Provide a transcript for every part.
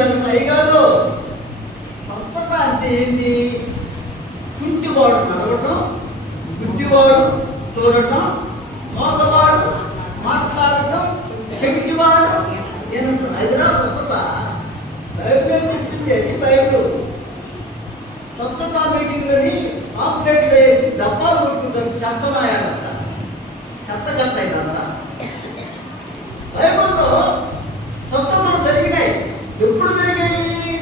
జీవితానికి అయ్యగారు స్వస్థత అంటే ఏంటి? కుంటివాడు నడవటం, గుడ్డివాడు చూడటం, మోగవాడు మాట్లాడటం, చెవిటివాడు ఏనంటాడు. అదిరా స్వస్థత. బైబిల్ ఏం చెప్తుంది? అది బైబిల్. స్వచ్ఛత మీటింగ్లని ఆపరేట్లు వేసి డబ్బాలు కొట్టుకుంటారు. చెత్త రాయాలంట, చెత్త చెత్త ఇదంతా. బైబిల్లో స్వస్థతలు జరిగినాయి. ఎప్పుడు జరిగాయి?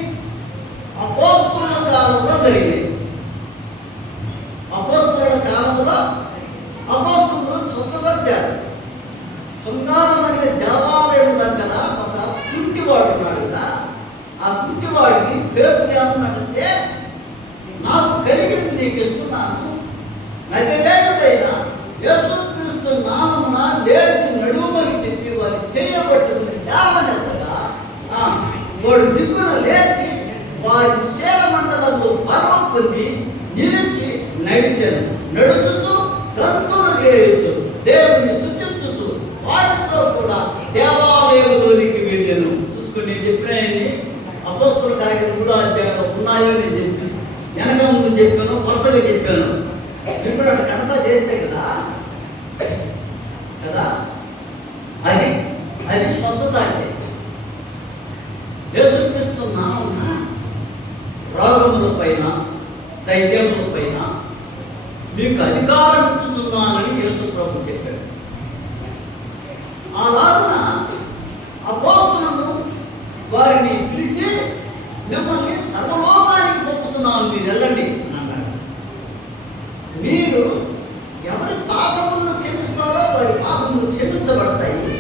అపోస్తలుల కాలంలో జరిగినాయి. అపోస్తలుల కాలంలో అపోస్తలులు స్వస్థపరిచారు. శృంగారం అనే దేవాలయం దగ్గర ఒక కుంటివాడు ఉన్నాడు కదా. ఆ కుంటివాడికి పేతురు ఏమన్నాడంటే, నాకు కలిగింది నీకు ఇస్తున్నాను, నజరేయుడైన యేసుక్రీస్తు నామమున లేచి నడుమని చెప్పి వారి చేయబట్టుకుని లేవనెత్తగా వాడు దిక్కున లేచి వారి శీల మండలంలో బలం పొంది నిలిచి నడిచాను. నడుచుతూ గంతులు వేసు దేవుని స్తుతించుతూ వారితో కూడా దేవాలయంలోనికి వెళ్ళాను. చూసుకుని నేను చెప్పినాయని అపోస్తలుల కార్యం 3వ అధ్యాయంలో ఉన్నాయో నేను చెప్పి వెనక ముందు చెప్పాను, వరుసగా చెప్పాను. ఇప్పుడు అటు కడతా చేస్తే కదా అది అది స్వస్థత అంటే. యేసుక్రీస్తు నామమున రోగముల పైన దైత్యముల పైన మీకు అధికారం ఇచ్చుతున్నానని యేసు ప్రభు చెప్పాడు. ఆ రోజున అపోస్తలులు వారిని పిలిచి, మిమ్మల్ని సర్వలోకానికి పంపుతున్నాను, మీరు వెళ్ళండి అని అన్నాడు. మీరు ఎవరి పాపములను క్షమిస్తారో వారి పాపములు క్షమించబడతాయి.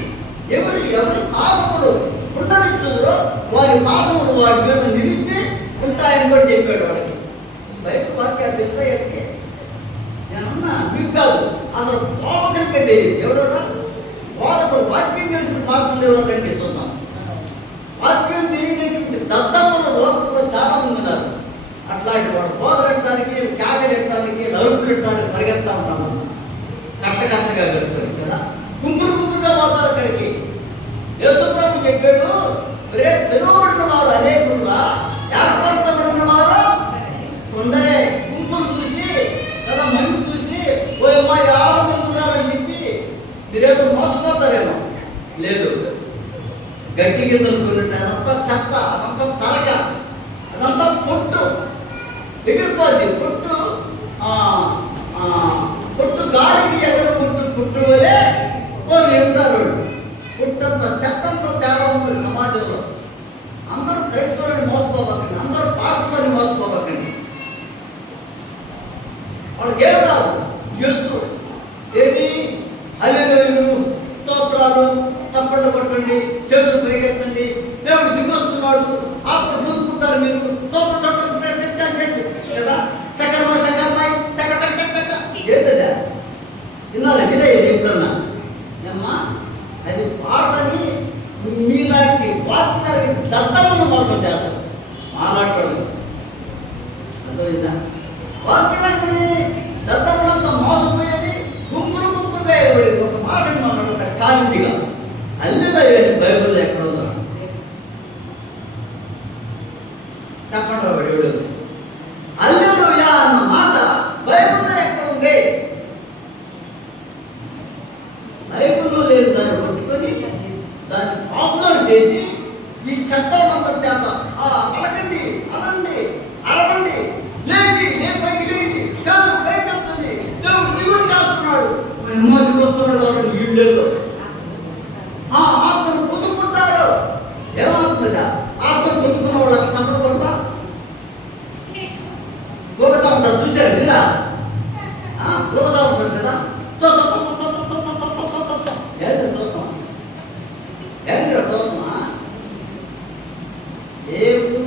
ఎవరి పాపములు ఉండనిచ్చుదో వారి పాపములు వాడి మీద నిలిచి ఉంటాయని కూడా చెప్పాడు వాడికి. బయట వాక్యాలు తెలిసాయంటే నేనన్నా మీకు కాదు, అసలు బోధకుడికే తెలియదు. ఎవడన్నా బోధకుడు వాక్యం తెలిసిన పాత్రలు ఎవరంటే చూద్దాం. వాక్యం తెలియనటువంటి దద్దమ్మల లోకంలో చాలా మంది ఉన్నారు. అట్లాంటి వాడు బోధపెట్టడానికి, కేకలెట్టడానికి, నరుపులెట్టడానికి పరిగెత్తా ఉంటాము. కట్టగా గడుపుతారు కదా, గుంపులుగా పోతారు అక్కడికి. యేసుప్రభు చెప్పాడు, రే పిలువబడిన వారు అనేకులుగా ఏర్పరచబడిన వారు కొందరే. గుంపులు చూసి కదా, మంది చూసి ఓ అమ్మాయి 6 మంది ఉన్నారని చెప్పి మీరేదో మోసపోతారేమో. లేదు, గట్టి గింజలు కొన్నట్టు అదంతా చెత్త, అదంతా తలక, అదంతా పొట్టు ఎగిరిపోద్ది. పొట్టు గాలికి ఎగరు పుట్టు వలే వాళ్ళు ఉంటారు. పుట్టంతా చెత్తంతా చాలా ఉంటుంది సమాజంలో. అందరూ క్రైస్తవులని మోసపోబకండి, అందరూ పాటలని మోసపోబకండి. వాళ్ళకి ఏం రాదు. చేస్తూ ఏది హల్లెలూయా స్తోత్రాలు, చప్పట్లు కొట్టండి, చేతులు పైకెత్తండి, దేవుడు దిగొస్తున్నాడు, ఆత్మ ముందుకుంటారు. మీరు కదా చక్కరమాయి ఏంటదా విన్నారా? వినే ఎప్పుడన్నా అమ్మా అది పాటని మీలాంటి వాక్యాలకి దద్దమ్మను మోసం చేస్తారు. మాట్లాడతాడు అర్థమైందా? వాక్యాలకి దద్దమ్మలంతా మోసపోయేది గుంపులుగా ఏర్పడేది. ఒక మాటని మాట్లాడతారు ఛాలెంజ్గా. అల్లిలో బైబిల్ ఎక్కడ ఉందా చెప్పండి వాడు. హల్లెలూయా అన్న మాట బైబిల్లో ఎక్కడ ఉంది? బైబిల్లో లేదు. దాన్ని పట్టుకొని దాన్ని పాపులర్ చేసి ఈ చట్టమంతా చేత అలకండి, అనండి, అరవండి, లేచి నేను పైకి లేండి, చేతులు పైకి వస్తుంది, దేవుడు దిగులు చేస్తున్నాడు, దిగొస్తున్నాడు కాబట్టి వీళ్ళు ఆత్మను పొందుకుంటారు. ఏమాత్మగా ఆత్మను పొందుకున్న వాళ్ళకి తప్పలు కొడతా ఊగతా ఉంటారు. చూశారు మీరా? ఊగతా ఉంటాడు కదా. ఏంటి తోతమా? దేవుడు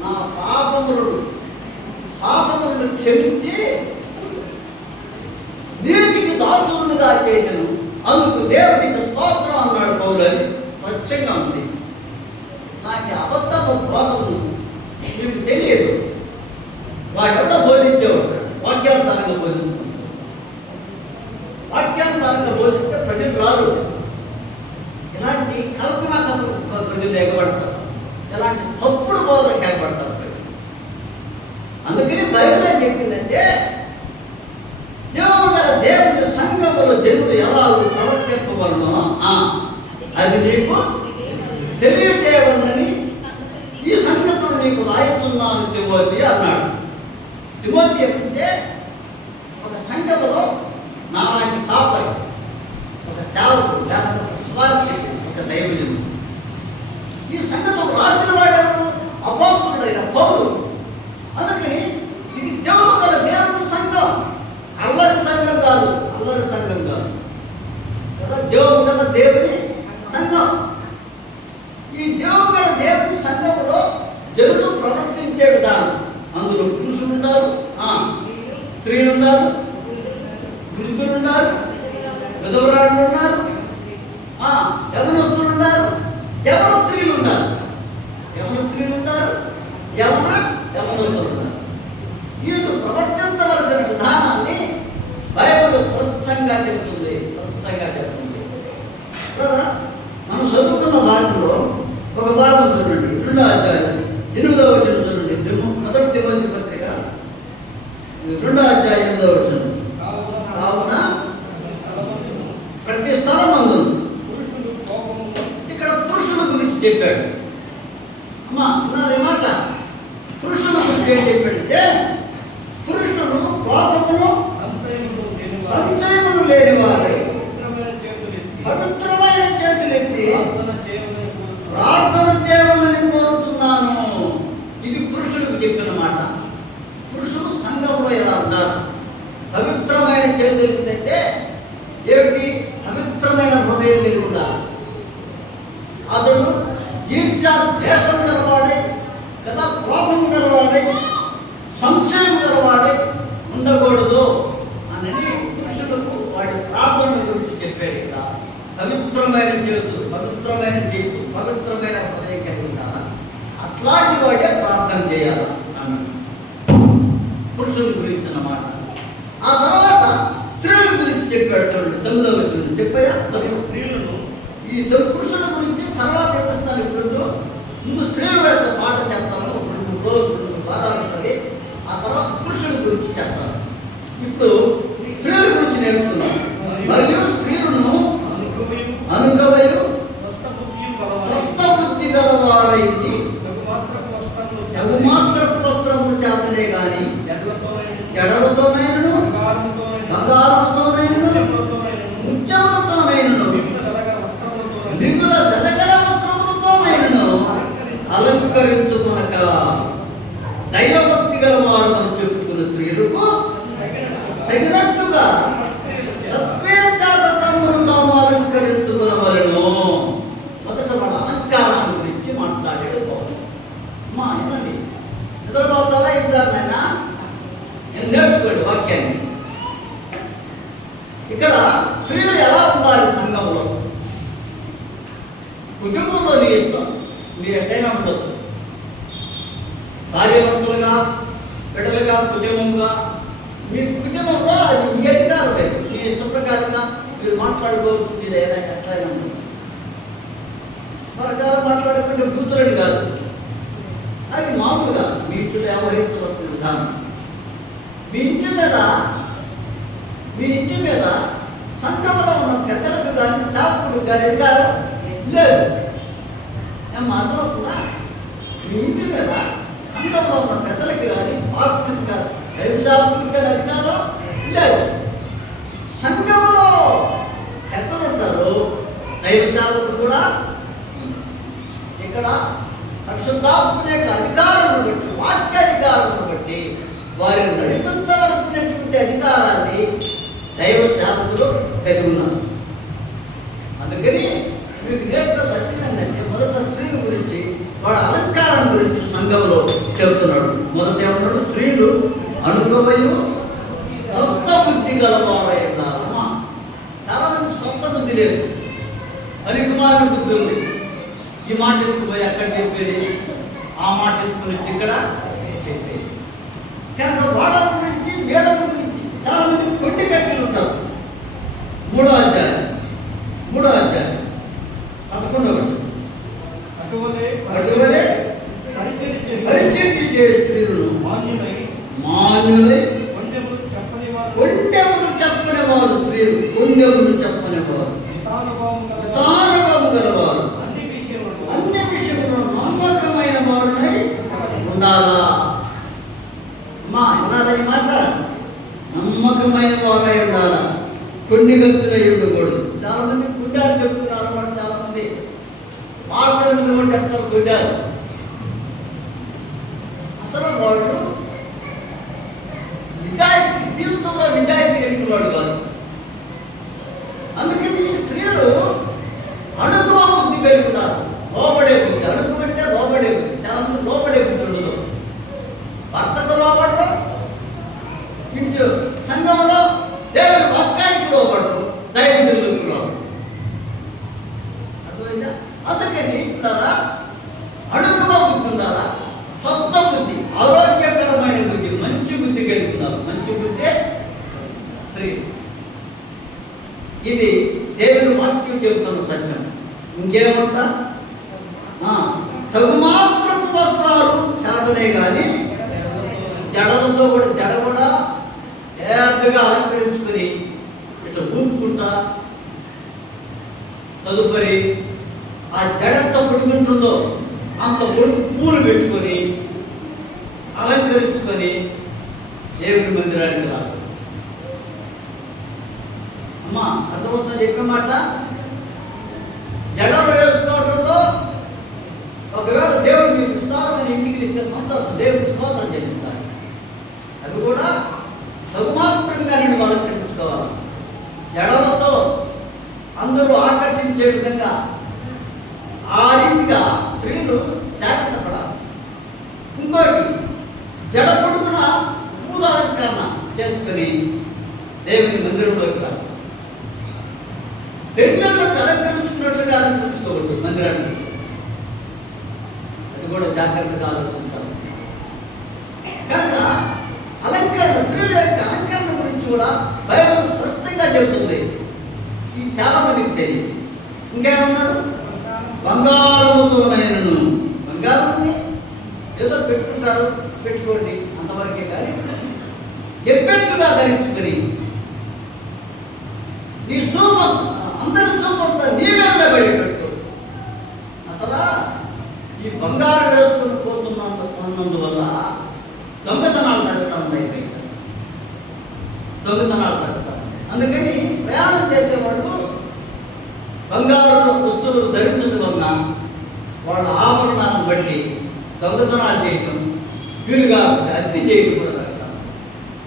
నా పాపములను క్షమించి నీతికి దాసులుగా చేశాను, అందుకు దేవుడికి స్తోత్రం అన్నాడు పౌలు. అని స్వచ్ఛంగా ఉంది. నాటి అబద్ధపు బోధము నీకు తెలియదు. వాడెవడో బోధించేవాడు వాక్యానుసారంగా బోధించుకుంటాడు. వాక్యానుసారంగా బోధిస్తే ప్రజలు రారు. ఇలాంటి కల్పనా కథలు ప్రజలు ఎగబడతారు. ఇలాంటి తప్పు ఏంటంటే జీవము గల దేవుని సంఘములో జనులు ఎలా ప్రవర్తింపవలనో అది నీకు తెలియజేయవలనని ఈ సంగతులు నీకు రాయిస్తున్నాను తిమోతి అన్నాడు. తిమోతి అంటే ఒక సంఘములో నాలాంటి కాపరి, ఒక సేవకుడు, లేకపోతే ఒక స్వార్థి, ఒక దైవజనుడు. ఈ సంగతులు రాసిన వాడెవరు? అపోస్తలుడైన పౌలు. అందుకని ఇది జీవము గల దేవుని సంఘం, అల్లరి సంఘం కాదు, అల్లరి సంఘం కాదు కదా, జీవము గల దేవుని సంఘం. ఈ జీవము గల దేవుని సంఘంలో జనులు ప్రవర్తించే విధానం, అందులో పురుషులు ఉన్నారు, స్త్రీలు ఉన్నారు, వృద్ధులు ఉన్నారు, విధవరాళ్ళు ఉన్నారు, యవనస్తులు ఉన్నారు, యవన స్త్రీలు ఉన్నారు, యవనస్తులు ఉన్నారు. వీళ్ళు ప్రవర్తించవలసిన విధానాన్ని బైబిల్ స్పష్టంగా చెప్తుంది. మనం చదువుకున్న భాగంలో ఒక భాగం చూడండి, 2వ అధ్యాయం 8వ వచనం చూడండి. మొదటి తిమోతి పత్రిక 2వ అధ్యాయం 8వ వచనం. కావున ప్రతి స్థలమందు, ఇక్కడ పురుషుల గురించి చెప్పాడు. అమ్మా అన్నారు ఈ మాట. పురుషుల గురించి ఏం చెప్పాడంటే, పురుషులు కోపమును సంశయమును లేని వారై పవిత్రమైన చేతులెత్తి ప్రార్థన చేయమని కోరుతున్నాను. ఇది పురుషులకు చెప్పిన మాట. పురుషులు సంఘంలో ఎలా ఉన్నారు? పవిత్రమైన చేతులెత్తంటే ఏమిటి? పవిత్రమైన హృదయం కలిగి ఉండాలి. అతడు ఈర్ష్య ద్వేషం గలవాడై కదా, కోపం గలవాడై, సంశయం గలవాడై ఉండకూడదు అని పురుషులకు వాడి ప్రార్థన గురించి చెప్పాడు. ఇక్కడ పవిత్రమైన చేతులు, పవిత్రమైన జీవితం, పవిత్రమైన హృదయం కలిగి ఉండాలా, అట్లాంటి వాడే ప్రార్థన చేయాలా అన్నాడు. పురుషుల గురించి అన్నమాట. ఆ తర్వాత స్త్రీల గురించి చెప్పాడు. చూడండి 9వ వచనం. చెప్పాయా? స్త్రీలను ఈ పురుషుల గురించి తర్వాత ఏమిస్తాను. ఇప్పుడు ముందు స్త్రీల యొక్క మాట చెప్తాను. 2 రోజులు 2 పాదాలు ఉంటుంది. ఆ తర్వాత పురుషుల గురించి చెప్తాను. ఇప్పుడు స్త్రీల గురించి నేర్చుకున్నాం. మరియు స్త్రీలను అనుకవయు స్వస్థ బుద్ధి గలవారైంది తగుమాత్రపు వస్త్రములు చేతలే గాని జడలతోనైనను బంగారంతోనైనను ముత్యములతోనైనను మిగుల వెలగల వస్త్రములతోనైనను అలంకరించుకొనక దైవభక్తి గల వారు అని చెప్పుకున్న స్త్రీలకు తగినట్టుగా సత్క్రియ చేత తమను తాము అలంకరించుకునవలెను. మొదట వాళ్ళ అలంకారాన్ని గురించి మాట్లాడేది బాగుంది. అమ్మా ఏనండి, నిద్రపోతారా ఇద్దరినైనా నేర్చుకోండి వాక్యాన్ని. ఇక్కడ స్త్రీలు ఎలా ఉండాలి సంఘంలో? కుటుంబంలో నీ ఇష్టం, మీరు ఎట్టయినా ఉండదు. భార్యభర్తలుగా, బిడ్డలుగా, కుటుంబంగా, మీ కుటుంబంలో అది మీ అధికారం లేదు. మీ ఇష్టం ప్రకారంగా మీరు మాట్లాడుకోవచ్చు. మీరు ఏదైనా ఎట్లయినా ఉండదు. ప్రకారం మాట్లాడుకుంటే బూతులని కాదు, అది మామూలుగా మీ ఇంట్లో వ్యవహరించవలసిన విధానం. మీ ఇంటి మీద సంఘంలో ఉన్న పెద్దలకు కానీ శాపకుడికి కానీ అధికారం లేదు. ఏమో అర్థమవుతుందా? మీ ఇంటి మీద సంఘంలో ఉన్న పెద్దలకి కానీ పాత్రుడికి కానీ దైవశాపకుడికి కానీ అధికారం లేదు. సంఘంలో పెద్దలు ఉంటారు, దైవశాపకుడు కూడా. ఇక్కడ పరిశుద్ధాత్మ యొక్క అధికారాన్ని బట్టి, వాక్యాధికారాన్ని బట్టి వారిని నడిపించవలసినటువంటి అధికారాన్ని దైవ సేవకులు కలిగి ఉన్నారు. అందుకని మీకు నేర్పిన సత్యం ఏంటంటే, మొదట స్త్రీల గురించి, వాడి అలంకారం గురించి సంఘంలో చెబుతున్నాడు. మొదట ఏమన్నాడు? స్త్రీలు అనుకోవయు స్వస్థ బుద్ధి గలవారై ఉన్నారమ్మా. చాలా మంది స్వస్థ బుద్ధి లేదు, అనికుమారి బుద్ధి ఉంది. ఈ మాట ఎత్తుకుపోయి అక్కడ చెప్పేది, ఆ మాట ఎత్తుకుని ఇక్కడ చెప్పేది. కనుక వాళ్ళ గురించి, వీళ్ళ గురించి చాలా మంది కొట్టి కట్టిలు ఉంటారు. 3వ అధ్యాయం 11వ వచనం. అటువలే పరిచర్య చేసే స్త్రీలను మాన్యులై స్త్రీలు పుణ్యమును చెప్పనివారు, మితానుభవము గలవారు, అన్ని విషయములను నమ్మకమైన వారునై ఉండాలా. అమ్మా ఉన్నదని మాట, నమ్మకమైన వారై ఉండాలా, కొన్ని గంతులై ఉండకూడదు. చాలా మంది గుడ్డాలు చెప్తున్నారు అన్నమాట. చాలా మంది వార్తల మీద కూడా చెప్తారు గుడ్డాలు. అసలు వాళ్ళు నిజాయితీ, జీవితంలో నిజాయితీ కలిగిన వాడు కాదు. అందుకని ఈ స్త్రీలు అణుకువ బుద్ధి కలిగి ఉన్నారు. లోబడే బుద్ధి, అణుకు అంటే లోబడే బుద్ధి. చాలా మంది లోబడే బుద్ధి ఉండదు. భర్తకు లోబడరు, ఇంటి సంఘంలో దేవుని వాక్యానికి లోబడరు, దైవజనులకు లోబడరు. అర్థమైందా? అందుకని ఉండాలా, అణుకువ బుద్ధి ఉండాలా, స్వస్థ బుద్ధి, ఆరోగ్యకరమైన బుద్ధి, మంచి బుద్ధి కలిగి ఉన్నారు. మంచి బుద్ధి స్త్రీ. ఇది దేవుని వాక్యం చెబుతున్న సత్యం. ఇంకేమంటా, తగుమాత్రపు వస్త్రాలు చేతనే కానీ జడలతో కూడా, జడ కూడా పెద్దగా అలంకరించుకొని ఇట్లా ఊపుకుంటా, తదుపరి ఆ జడంత పొడుగుంటుందో అంత పొడుగు పూలు పెట్టుకొని అలంకరించుకొని దేవుని మందిరానికి రాదు. అమ్మా అర్థమవుతుందని చెప్పే మాట. జడలు వేసుకోవడంలో ఒకవేళ దేవుడికి విస్తారమైన ఇంటికి ఇస్తే సంతోషం, దేవుడికి స్తోత్రం చెల్లించాలి. అవి కూడా తగుమాత్రంగా నేను అలంకరించుకోవాలి. జడలతో అందరూ ఆకర్షించే విధంగా ఆ రీతిగా స్త్రీలు జాగ్రత్త పడాలి. ఇంకోటి, జడ పొడుగున పూల అలంకరణ చేసుకుని దేవుని మందిరంలోకి రాదు. పెళ్ళిళ్ళకు అలంకరించుకున్నట్లుగా అలంకరించుకోకూడదు మందిరానికి. అది కూడా జాగ్రత్తగా ఆలోచించాలి. కనుక అలంకరణ, స్త్రీల యొక్క అలంకరణ గురించి కూడా బైబిల్ స్పష్టంగా చెబుతుంది. ఇది చాలా మందికి తెలియదు. ఇంకేమన్నాడు, బంగారముతోనైనను. బంగారం ఉంది, ఏదో పెట్టుకుంటారు, పెట్టుకోండి అంతవరకే. కానీ ఎబ్బెట్టుగా ధరించుకుని నీ సూపం, అందరి సూపంతా నీ మీద పడేటట్టు. అసలు ఈ బంగారం వేసుకొని పోతున్నందువల్ల దొంగతనాలు జరుగుతూ ఉన్నాయి, బయట దొంగతనాలు జరుగుతూ ఉన్నాయి. అందుకని ప్రయాణం చేసేవాళ్ళు బంగారు వస్తువులు ధరించడం వలన వాళ్ళ ఆభరణాలను బట్టి దొంగతనాలు చేయటం, వీలుగా హత్య చేయడం కూడా జరుగుతాం.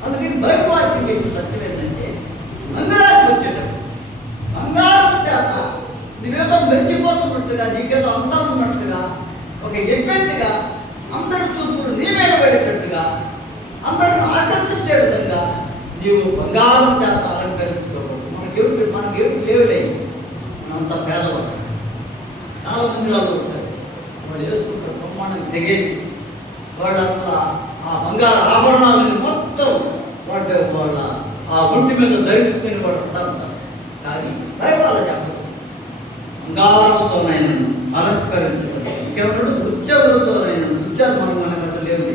అందుకని బైబిల్ వాక్యం చెప్పే సత్యం ఏంటంటే, మందిరానికి వచ్చేటప్పుడు బంగారం చేత నువ్వేదో మెరిచిపోతున్నట్టుగా, నీకేదో అందం ఉన్నట్టుగా, ఒక ఎగ్గట్టుగా, అందరి చూపులు నీ మీద పడేటట్టుగా, అందరిని ఆకర్షించే విధంగా నీవు బంగారం చేత అలంకరించుకోకూడదు. మనకేమిటి లేవులే, అంత పేదవాడు. చాలా మంది వాళ్ళు ఉంటారు, వాళ్ళు వేసుకుంటారు బ్రహ్మాండం తెగేసి, వాడు అసలు ఆ బంగారు ఆభరణాలను మొత్తం వాళ్ళ ఆ ఒంటి మీద ధరించుకొని వాడు వస్తూ ఉంటారు. కానీ బైబిల్ చెప్పదు, బంగారంతోనైనా అలంకరించుకోవాలి. ఇంకెవరు నృత్యములతోనైనా, నృత్యాలు మనకు అసలు లేవు.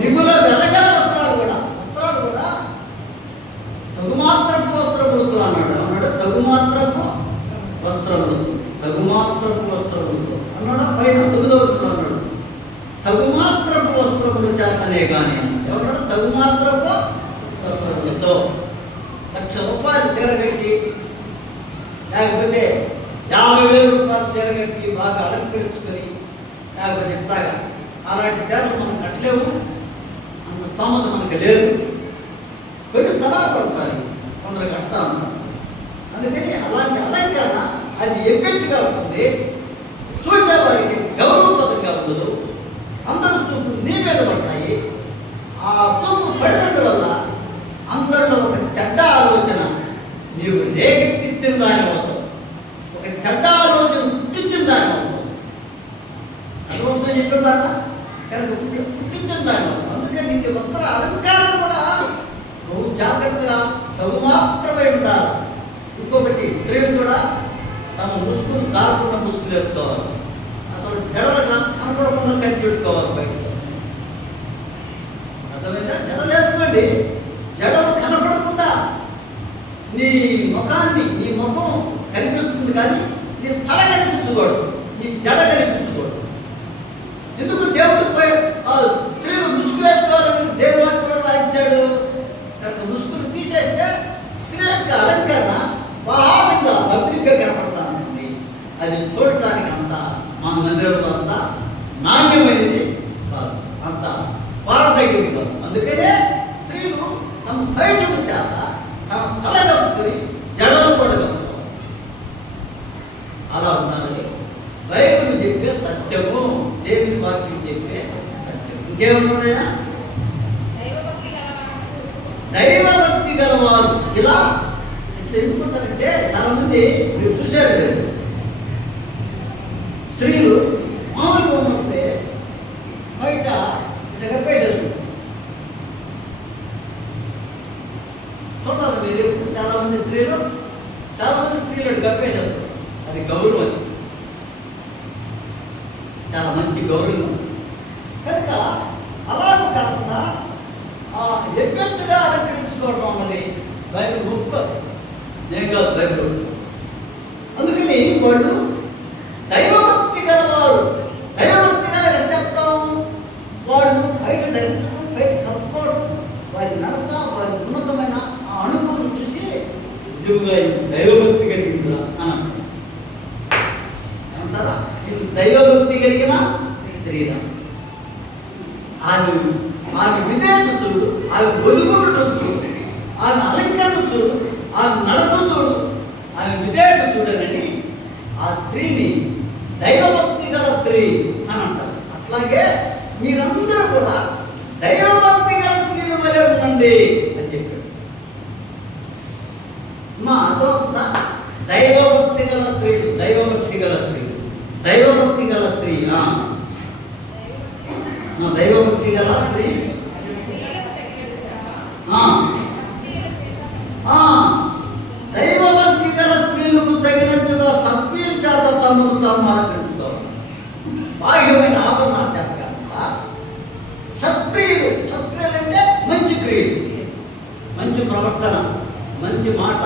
నిగుల వెలగల వస్త్రాలు కూడా తగుమాత్రపు వస్త్రములతో అన్నాడు. తగుమాత్రపు వస్త్రములతో అన్నాడు. పైన 9వ వచనంలో అన్నాడు, తగుమాత్రపు వస్త్రముల చేతనే కానీ. ఎవరన్నాడు? తగుమాత్రపు వస్త్రములతో. 1,00,000 రూపాయలు చీరగట్టి, లేకపోతే 50,000 రూపాయలు చీరగట్టి బాగా అలంకరించుకొని, లేకపోతే ఇట్లాగా అలాంటి చీరలు మనం కట్టలేము, అంత స్తోమత మనకు లేదు. కొన్ని స్థలాలు ఉంటాయి, కొందరు కడతా ఉంటారు. అందుకని అలాంటి అలంకరణ అది ఎఫెక్ట్గా ఉంటుంది, చూసేవారికి గౌరవప్రదంగా ఉండదు. అందరూ చూపులు నీ మీద పడతాయి. ఆ చూపు పడినందువల్ల అందరిలో ఒక చెడ్డ ఆలోచన నీవు రేకెత్తించిన దాని అవుతావు, ఒక చెడ్డ ఆలోచన పుట్టించిన దాని అవుతావు. అర్థమవుతుందని చెప్పేవాట కనుక పుట్టించిన దాని అవుతావు. అందుకని నీకు వస్త్ర అలంకరణ కూడా నువ్వు జాగ్రత్తగా తగుమాత్రమై ఉండాలి. ఇంకొకటి, స్త్రీలు కూడా తమ ముసుగులు దారకుండా ముసుగులు వేసుకోవాలి. అసలు జడలుగా కనపడకుండా కట్టి పెట్టుకోవాలి బయట. అర్థమైందా? జడలు వేసుకోండి, జడలు కనపడకుండా కనిపిస్తుంది కానీ నీ తల కనిపించకూడదు, నీ జడ కనిపించకూడదు. ఎందుకు దేవుడిపై స్త్రీలు ముసుగు వేసుకోవాలని దేవుడు వాక్యంలో రాయించాడు కనుక ముసుగులు తీసేస్తే స్త్రీ యొక్క అలంకరణ బాగా పబ్లిక్గా కనపడతా ఉంటుంది. అది చూడటానికి అంత మా మందిరంలో అంతా నాణ్యమైనది కాదు, అంత పారదగినది కాదు. అందుకనే స్త్రీలు తమ బయటకు చేత తమ తల కప్పుకొని జడలు కూడా కప్పుకోవాలి. అలా ఉండాలని బైబిల్ చెప్పే సత్యము, దేవుని వాక్యం చెప్పే సత్యం. ఇంకేమన్నాయా? దైవభక్తి గలవారు ఇలా ఇట్లా ఎందుకుంటారంటే చాలా మంది మీరు చూశారు లేదు, స్త్రీలు మామూలుగా ఉన్నప్పుడే బయట ఇట్లా కప్పేసారు. చూడాలి మీరు చాలా మంది స్త్రీలు కప్పేసారు. అది గౌరవం, చాలా మంచి గౌరవం. కనుక అలా కాకుండా ఎగ్గట్టుగా అలంకరించుకోవడం అన్నది బైబిల్ ఒప్పుకోదు, నేను కాదు బైబిల్ ఒప్పుకోదు. అందుకని వాళ్ళు దైవభక్తి గలవారు. దైవభక్తి గల ఎంత చెప్తాం? వాళ్ళు బయట ధరించడం, బయట కప్పుకోవడం, వారి నడత, వారి ఉన్నతమైన ఆ అనుభవం చూసి నిజంగా దైవభక్తి కలిగిందిరా అని అంటారా? ఇది దైవభక్తి కలిగిన స్త్రీరా. ఆమె విధేయత చూడు, ఆమె ఒలుగుండటం చూడు, ఆమె అలంకరణ చూడు, ఆమె నడత చూడు, ఆమె విధేయత చూడనని ఆ స్త్రీని దైవభక్తి గల స్త్రీ అని అంటారు. అట్లాగే మీరందరూ కూడా దైవభక్తి గల స్త్రీల వలె ఉండండి అని చెప్పాడు. మా అర్థమవుతుందా? దైవభక్తి గల స్త్రీలు, దైవభక్తి గల స్త్రీలు, దైవభక్తి గల స్త్రీ, దైవభక్తి గల స్త్రీ, దైవభక్తి గల స్త్రీలకు తగినట్టుగా సత్క్రియల చేత తమను తాము అలంకరించుకోవాలి. బాహ్యమైన ఆభరణాల చేత కాకుండా సత్క్రియలు. సత్క్రియలు అంటే మంచి క్రియలు, మంచి ప్రవర్తన, మంచి మాట.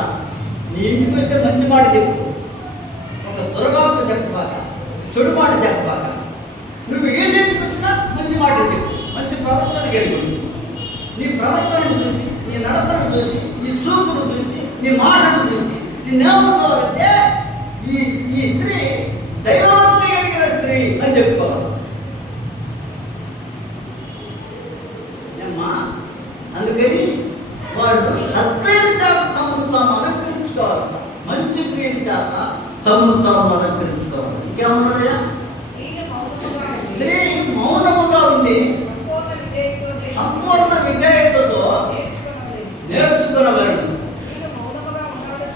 నీ ఇంటికి వస్తే మంచి మాట చెప్పు, ఒక దుర్వార్త చెప్పబాక, చెడు మాట చెప్పబాక. నువ్వు ఏ ఇంటికి వచ్చినా మంచి మాట చెప్పు, మంచి ప్రవర్తన కలిగి. నీ ప్రవర్తనను చూసి, నీ నడతను చూసి, నీ చూపును చూసి, నీ మాటను చూసి నిన్నేమనుకోవాలంటే ఈ స్త్రీ దైవభక్తి కలిగిన స్త్రీ అని చెప్పుకోవాలి. అందుకని వాళ్ళు సత్క్రియల చేత తమను తాము అలంకరించుకోవాలి, మంచి క్రియల చేత తమను తాము అలంకరించుకోవాలి. ఇంకేమన్నాయా? స్త్రీ మౌనముగా ఉండి సంపూర్ణ విధేయతతో నేర్చుకున్నవారు.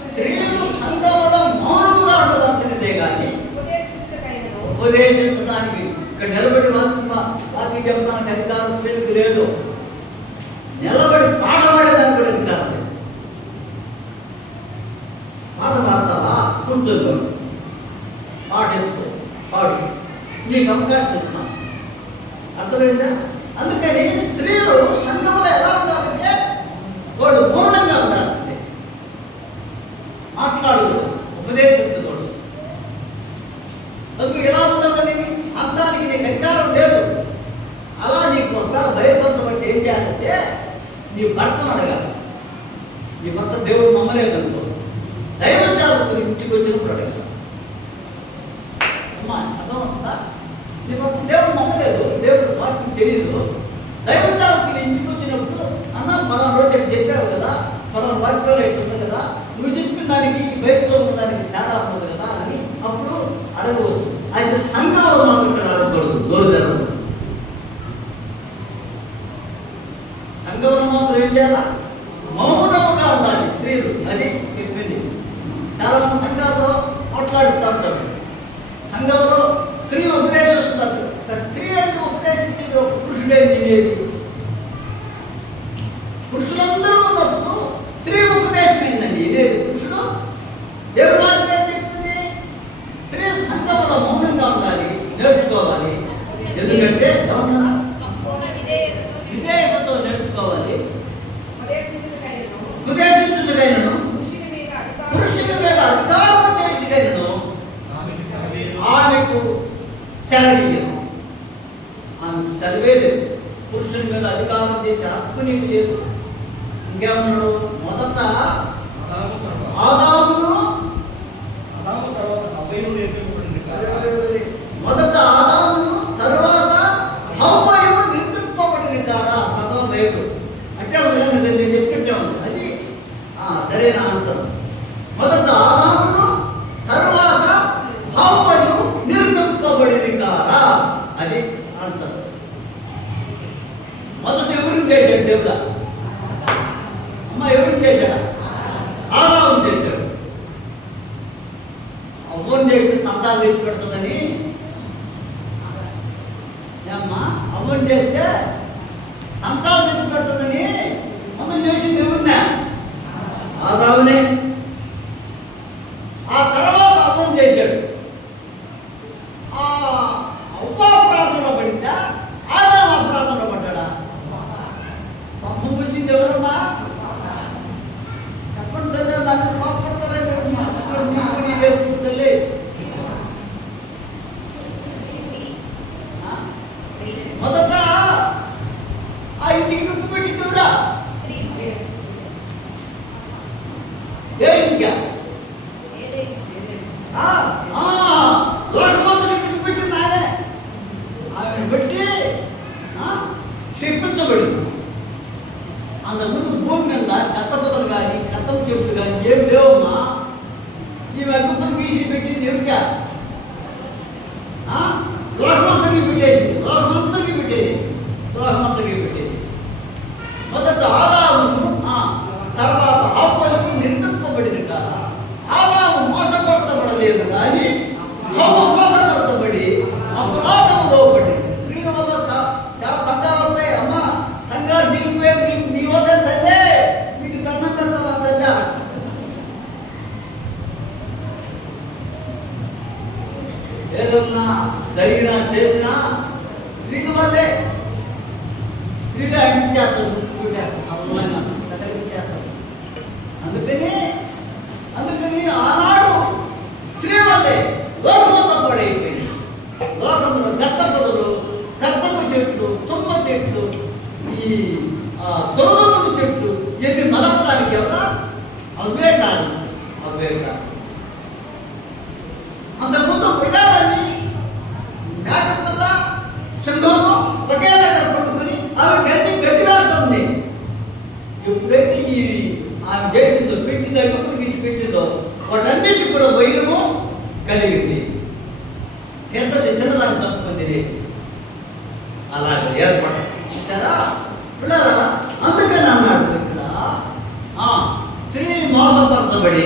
స్త్రీలు సంఘములో మౌనముగా ఉండవలసినదే కానీ ఉపదేశించడానికి, ఇక్కడ నిలబడి వాక్యం చెప్పడానికి అధికారం స్త్రీలకు లేదు. నిలబడి పాట పాడేదానికి కూడా అధికారం లేదు. పాట పాడతావా? కూర్చోదు, పాట ఎత్తుకో, పాడు, నీకు అవకాశం ఇస్తాం. అర్థమైందా? అందుకని స్త్రీలు సంఘంలో ఎలా ఉండాలంటే వాడు మౌనంగా ఉండాల్సిందే, మాట్లాడదు, ఉపదేశించకూడదు. అందుకు ఎలా ఉంటుందని అంతానికి నీకు అధికారం లేదు. అలా నీకు ఒకవేళ భయపడబట్టి ఏం చేయాలంటే నీ భర్తను అడగాలి. నీ భర్త దేవుడు నమ్మలేదు అనుకో, దైవ సేవకులు ఇంటికి వచ్చినప్పుడు అడగాలి. అమ్మా అర్థమవుతుందా? నీ భర్త దేవుడు నమ్మలేదు, దేవుడు వాక్యం తెలియదు. దైవ సేవకులు ఇంటికి వచ్చినప్పుడు అన్న మన రోజు చెప్పావు కదా, మన వాక్యంలో ఇట్టుంది కదా, నువ్వు చెప్పిన దానికి బయటలో ఉన్న దానికి తేడా ఉన్నది కదా అని అప్పుడు అడగవచ్చు. అయితే సంఘంలో మాత్రం ఇక్కడ అడగకూడదు, డోరు తెరవకూడదు. సంఘంలో మాత్రం ఏం చేయాలా? మౌనముగా ఉండాలి స్త్రీలు. అది చెప్పింది. చాలా మంది సంఘాల్లో మాట్లాడుతూ ఉంటారు. సంఘంలో స్త్రీ ఉపదేశిస్తున్నారు. స్త్రీ అంటే ఉపదేశించేది ఒక పురుషుడే తినేది. పురుషులందరూ ఉన్నప్పుడు స్త్రీ ఉపదేశం ఏందండి ఇదేది? పురుషుడు దేవుడు మాత్రం ఏం చెప్తుంది? స్త్రీ సంఘంలో మౌనంగా ఉండాలి, నేర్చుకోవాలి. ఎందుకంటే విధేయతతో నేర్చుకోవాలి. ఉపదేశించుటకైనను పురుషుని మీద అధికారం చేయుటకైనను చెలగీయదు. ఆమె చదివే లేదు, పురుషుని మీద అధికారం చేసే హక్కు నీకు లేదు. ఇంకేమన్నాడు? మొదట ఆదామును, మొదట ఆదామును తరువాత హవ్వయు నిర్మింపబడింది కాదా? పదం లేదు అంటే నేను చెప్పినట్టే ఉంది. అది సరైన ఆన్సర్. మొదట ఆదామును తరువాత హవ్వయు నిర్మింపబడింది కాదా? అది ఆన్సర్. మొదట ఎవరిని చేశాడు దేవుడా? అమ్మ ఎవరిని చేశాడా? ఆదాముని చేశాడు. అవ్వని చేస్తే తంతాలు తెచ్చి పెడుతుందని అమ్మా, అవ్వని చేస్తే తంతాలు తెచ్చి పెడుతుందని ముందు చేసింది ఎవరినా? ఆదామునే. ఆ తర్వాత అవ్వని చేశాడు. అవ్వ అపరాధంలో పడిందా? ఆదాము అపరాధంలో పడ్డా? పాపం వచ్చింది ఎవరమ్మా? చెప్పండి. నాకు కోపడతారే తల్లి. మొదట ఆ ఇంటికి నొప్పి పెట్టింది ఎవరా? ఏ ఇంటిగా? లోకమంతకి నొప్పి పెట్టింది ఆమె. ఆమెను బట్టి క్షిప్పించబడి. అంతకుముందు భూమి మీద కట్టబొదలు కానీ కట్టం చెట్టు కానీ ఏం లేవమ్మా. ఈ అగ్గుపని వీసి పెట్టింది ఎవరికా? లోకమంతకి పెట్టేసింది. లోకమంతకి పెట్టేది. లోకమంతకి పెట్టేది. మొదట ఆదామును తర్వాత హవ్వకు నిర్మింపబడింది కదా. ఆదాము మోసపడతబడలేదు కానీ హవ్వ మోసపడతబడి అపరాధంలో పడింది. స్త్రీల వల్ల చాలా తంటాలు వస్తాయి. అమ్మ సంఘాలు తీరిపోయి మీ వల్ల తల్లే మీకు తన్నం పెడతావా తల్లా? ఏదన్నా జరిగినా చేసినా స్త్రీల వల్లే. స్త్రీలు అంటించేస్తారు, ముట్టుకుంటేస్తారు, కదలించేస్తారు. అందుకని ఆనాడు స్త్రీ వల్లే లోకమంతా పడైపోయింది. లోకంలో గత్త పొదలు, కత్తపు చెట్లు, తుమ్మ చెట్లు, ఈ తొలగముడు చెట్లు ఇవన్నీ మలపడానికి ఎవరా? అవే కాదు. అంతకుముందు ప్రజాన్ని మేకపిల్ల సింహము ఒకే దగ్గర పట్టుకుని ఆమె గట్టి వేస్తుంది. ఎప్పుడైతే ఆమె చేసిందో, పెట్టిందో, ఎప్పుడు తీసి పెట్టిందో వాటన్నిటికీ కూడా వైరము కలిగింది. ఎంతది చిన్నదాన్ని తప్పుకుంది. అలాగే ఏర్పడి చూసారా పిల్లరా? అందుకని అన్నాడు ఇక్కడ స్త్రీ మోసపరచబడి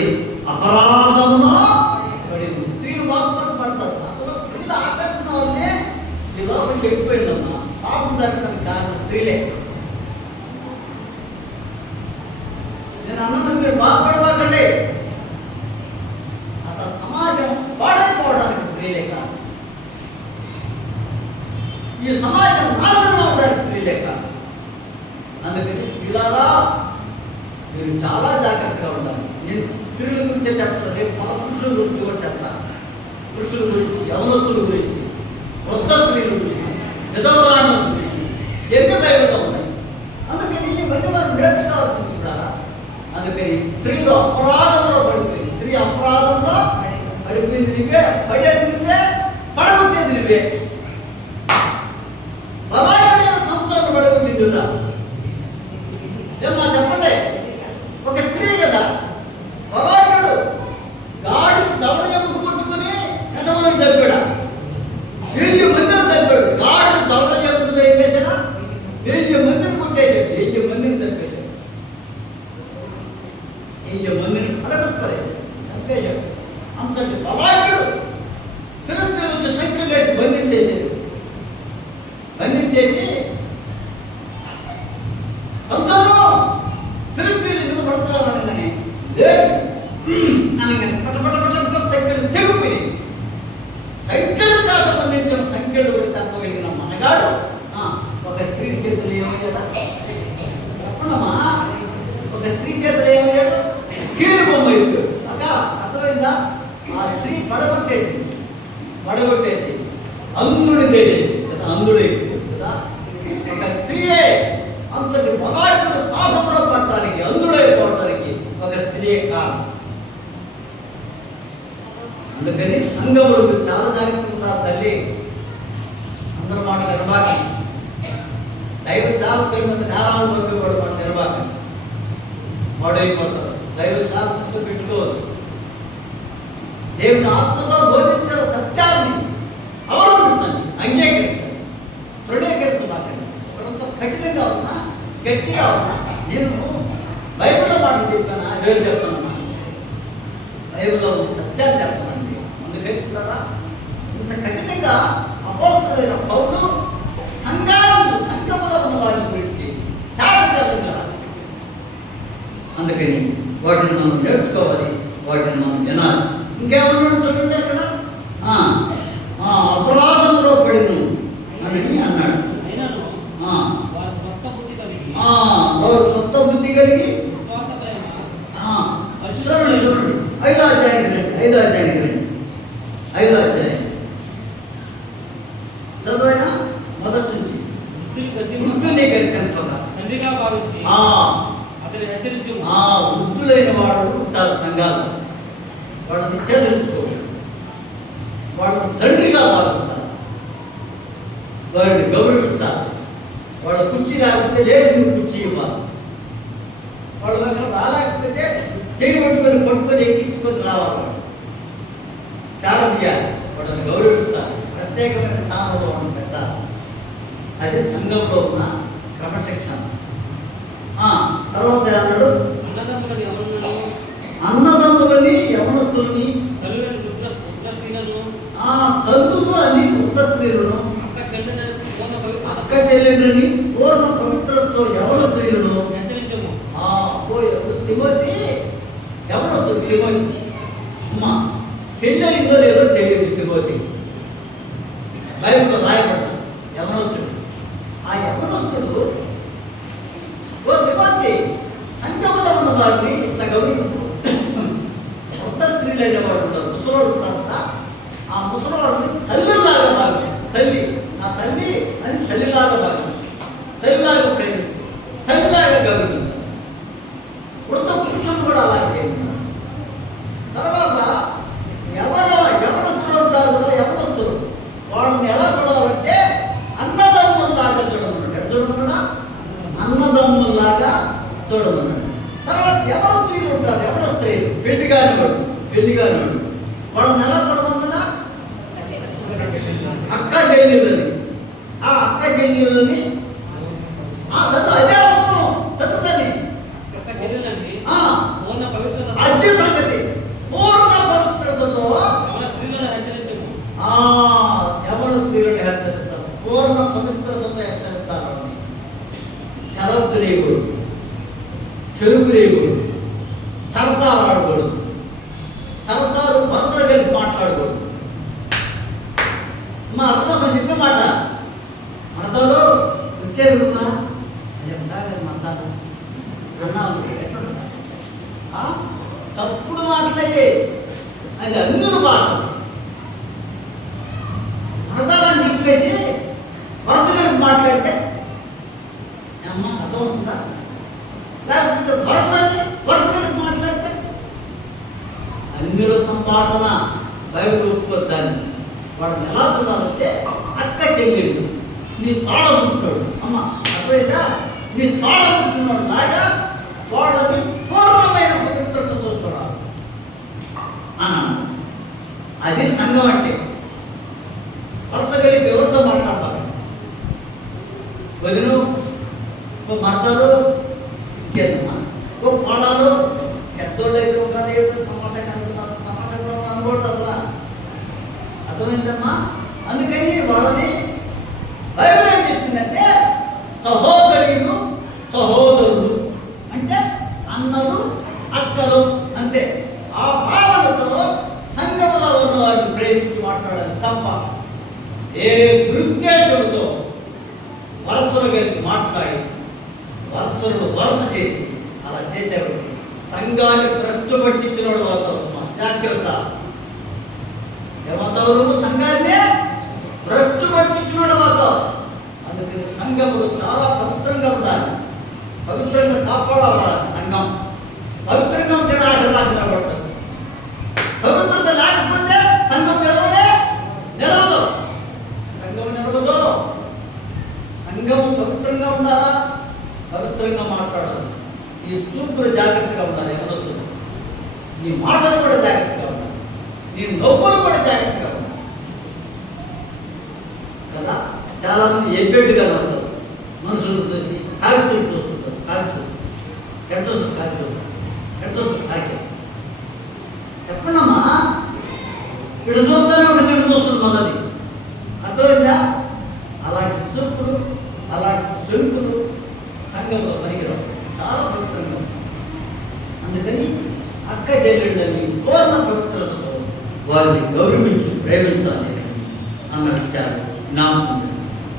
అపరాధమును పడింది. స్త్రీలు మోసపరచబడతారు. అసలు స్త్రీల ఆకర్షణ వల్లనే ఈ లోకం చెడిపోయిందమ్మా. పాపం జరగడానికి కారణం స్త్రీలే. నేను అన్నందుకు మీరు బాధపడబాకండి. అసలు సమాజం పాడైపోవడానికి స్త్రీలే కాదు. ఈ సమాజం నాశనం అవడానికి స్త్రీలే కాదు. అందుకని స్త్రీలారా మీరు చాలా జాగ్రత్తగా ఉండాలి. నేను స్త్రీల గురించే చెప్తాను. రేపు పురుషుల గురించి కూడా చెప్తాను. పురుషుల గురించి, యవనస్తుల గురించి, వృద్ధ స్త్రీల గురించి, విధవరాణుల గురించి ఎన్ని బైబిల్లో ఉన్నాయి. అందుకని ఇవన్నీ మనం నేర్చుకోవాల్సింది కూడా. అందుకని స్త్రీలు అపరాధంలో పడిపోయింది. స్త్రీ అపరాధంలో పడిపోయింది నువ్వే, పడేది నువ్వే, పడగొట్టేది నువ్వే. బలాఢ్యుడైన సంస్థను పడగొట్టింది రా. ఏమన్నా చెప్పండి. ఒక స్త్రీ కదా, బలాఢ్యుడు గాడి దవడ ఎముక కొట్టుకుని ఎంతమంది చంపాడా? 1000 మందిని చంపాడు. గాడి దవడ ఎముకతో ఏం చేశాడా? 1000 మందిని కొట్టేశాడు. 1000 మందిని చంపేశాడు. 1000 మందిని పడగొట్టుకోలేదు, చంపేశాడు. అంతటి బలాఢ్యుడు ఫిలిష్తీయులు వచ్చి సంఖ్యలు వేసి బంధించేశాడు. బంధించేసి కొంచెంలో ఫిలిష్తీయులు ఎందుకు పడుతున్నారు అనగానే లేదు అనగానే పట సంఖ్యలు తెగిపోయినాయి. సంఖ్యలు కాదు బంధించిన సంఖ్యలు కూడా తప్పగలిగిన మనగాడు ఒక స్త్రీ చేతులు ఏమయ్యాడా? చెప్పండమ్మా. ఒక స్త్రీ చేతులు ఏమయ్యాడు? కీలు బొమ్మ అయిపోయాడు. అక్క అర్థమైందా? ఆ స్త్రీ పడగొట్టేసి అంధుడి చేసేసి కదా, అంధుడే కదా. ఒక స్త్రీయే అంతటి బలాఢ్యుడు పాపంలో పడటానికి, అంధుడైపోవటానికి ఒక స్త్రీయే కారణం. అందుకని సంఘంలో మీరు చాలా జాగ్రత్తగా ఉన్నారు తల్లి. అందరూ మాటలు వినబాకండి. దైవ సేవకుల మీద నేరాలు వరకు కూడా మాటలు వినబాకండి. వాడైపోతారు. దైవ సేవకులతో పెట్టుకోవద్దు. దేవుని ఆత్మతో బోధించిన సత్యాన్ని అవలంబించండి, అంగీకరించండి, తృణీకరించబాకండి. ఒకరంతా కఠినంగా ఉన్నా, గట్టిగా ఉన్నా, నేను బైబిల్లో మాటలు చెప్పానా, వేరు చెప్తానన్నా, బైబిల్లో సత్యాలు చెప్తానండి. అందుకని ఇంత కఠినంగా అపోస్తలుడైన పౌలు సంఘంలో ఉన్న వారి గురించి తేటతెల్లంగా రాసి, అందుకని వాటిని మనం నేర్చుకోవాలి, వాటిని మనం వినాలి. ఇంకేమన్నాడు చూడండి అక్కడ, అపరాధంలో పడిను అని అన్నాడు. వారు స్వస్థ బుద్ధి కలిగి చూడండి చూడండి 5వ అధ్యాయానికి రండి. 5వ అధ్యాయం చదువునా మొదటి నుంచి. వృద్ధుని గరికంపగా వృద్ధులైన వాడు ఉంటారు సంఘాలు. వాళ్ళని హెచ్చరించుకో, వాళ్ళని తండ్రిగా భావించాలి, వాడిని గౌరవించాలి. వాళ్ళ కుర్చీ రాకపోతే లేచి కుర్చీ ఇవ్వాలి. వాళ్ళ దగ్గర రాలేకపోతే చెయ్యి పట్టుకొని ఎక్కించుకొని రావాలి. చాలా తీయాలి, వాళ్ళని గౌరవించాలి, ప్రత్యేకమైన స్థానంలో మనం పెట్టాలి. అది సంఘంలో ఉన్న క్రమశిక్షణ. తర్వాత అన్నాడు, అన్నదమ్ములని యవనస్తులని, తల్లులు అని వృద్ధ స్త్రీలను, అక్క చెల్లెండ్రని పూర్ణ పవిత్రతో యవన స్త్రీలను తిమోతి, యవనస్తుడు తిమోతి. అమ్మ పెళ్ళి అయిందో లేదో తెలియదు తిమోతి, బైబిల్లో రాయబడ్డా యవనస్తుడు. ఆ యవనస్తుడు ఓ తిమోతి సంఘంలో ఉన్న వారిని ఇట్లా గౌరవించు. కొత్త స్త్రీలైన వాడు ఉంటారు, ముసలోడు ఉంటారు కదా, ఆ ముసలివాడిని తల్లిలాగా భావి, తల్లి నా తల్లి అని తల్లిలాగా భావి, తల్లిలాగా ప్రేమించు, తల్లిలాగా గౌరవించారు. వృద్ధ పురుషులు కూడా అలాగే. తర్వాత యవనస్తులు ఉంటారు కదా, యవనస్తులు వాళ్ళని ఎలా చూడాలంటే అన్నదమ్ముల్లాగా చూడమన్నాడు. ఎక్కడ చూడమన్నాడా? అన్నదమ్ముల్లాగా చూడమన్నాడు. తర్వాత యవన స్త్రీలు ఉంటారు, యవన స్త్రీలు పెళ్లి కానివాడు వాళ్ళని ఎలా చూడమన్నాడా? అక్క చెల్లెలని, ఆ అక్క చెల్లెలని అదే అవసరం చదువుతుంది. అదే సంగతి పూర్ణ పవిత్రతతో యవన స్త్రీలను హెచ్చరిస్తారు, పూర్ణ పవిత్రతతో హెచ్చరిస్తారు. చలవద్దులేవుడు, చెరుకులేవుడు, సరసాలు ఆడకూడదు, సరసాలు వరుసలు కలిపి మాట్లాడకూడదు. మా అర్థం చెప్పే మాట మడతలో వచ్చేది మడతాను అన్నా తప్పుడు మాట్లాడే అది అన్నుల భాష. మడతాలని చెప్పేసి వరుస కలిపి మాట్లాడితే అమ్మ అర్థం అవుతుందా? లేకపోతే వరుస కలిపి మాట్లాడితే అన్యుల సంభాషణ బైబిల్ ఒప్పుకొద్దాన్ని. వాడిని ఎలా చూడాలంటే అక్క చెల్లెడు, నీ పాడముంటాడు. అమ్మ అర్థమైందా? నీ పాడముంటున్నాడు లాగా వాడని పూర్ణమైన పవిత్రతతో చూడాలి అన్నాను. అది సంఘం అంటే. వరుస కలిపి ఎవరితో మాట్లాడాలి? వదిను, ఓ మర్దలు, ఇంకేదమ్మా ఓ పాడాలు, పెద్దోళ్ళు అయితే ఒక ఏదో తమాషా కనుక్కున్నారు, తమాషా కూడా అనకూడదు అసలు. అర్థమైందమ్మా? అందుకని వాళ్ళని బైబిల్ ఏం చెప్పిందంటే సహోదరులు అంటే అన్నలు అక్కలు అంతే. ఆ భావనతో సంఘములో ఉన్న వారిని ప్రేమించి మాట్లాడాలి తప్ప ఏ దురుద్దేశంతో వరుసలు కలిపి మాట్లాడి వరుసలు వరుస చేసి అలా చేసేవాడు సంఘాన్ని భ్రష్టు పట్టించిన వాడు. జాగ్రత్త. ఏమవుతావు? సంఘాన్ని భ్రష్టు పవిత్రంగా ఉండాలి, పవిత్రంగా కాపాడాలి సంఘం. పవిత్రంగా ఉంటే ఆశీర్వాదం నిలబడతారు. పవిత్రత లేకపోతే సంఘం నిలవదు. సంఘం నిలవదు. సంఘం పవిత్రంగా ఉండాలా, పవిత్రంగా మాట్లాడాలి. ఈ చూపులు జాగ్రత్తగా ఉండాలి. ఎవరొద్దు నీ మాటలు కూడా జాగ్రత్తగా ఉండాలి, నీ నవ్వులు కూడా జాగ్రత్తగా ఉండాలి కదా. చాలామంది ఎబ్బెట్టుగా ఉంటారు, మనుషులు చూసి కాగితం చూస్తుంటారు. కాగితం ఎంత వస్తుంది, కాగితం ఎంత వస్తుంది, కాగితం చెప్పండమ్మా. ఇక్కడ చూస్తానే ఒక చెడు చూస్తుంది మనది, అర్థమైందా? అలాంటి చూపులు, అలాంటి శంకులు సంఘంలో పనికిరావు. చాలా పవిత్రంగా. అందుకని అక్క చెల్లెళ్ళని పూర్ణ పవిత్రతతో వారిని గౌరవించి ప్రేమించాలి అన్న విషయాలు జ్ఞాపకం.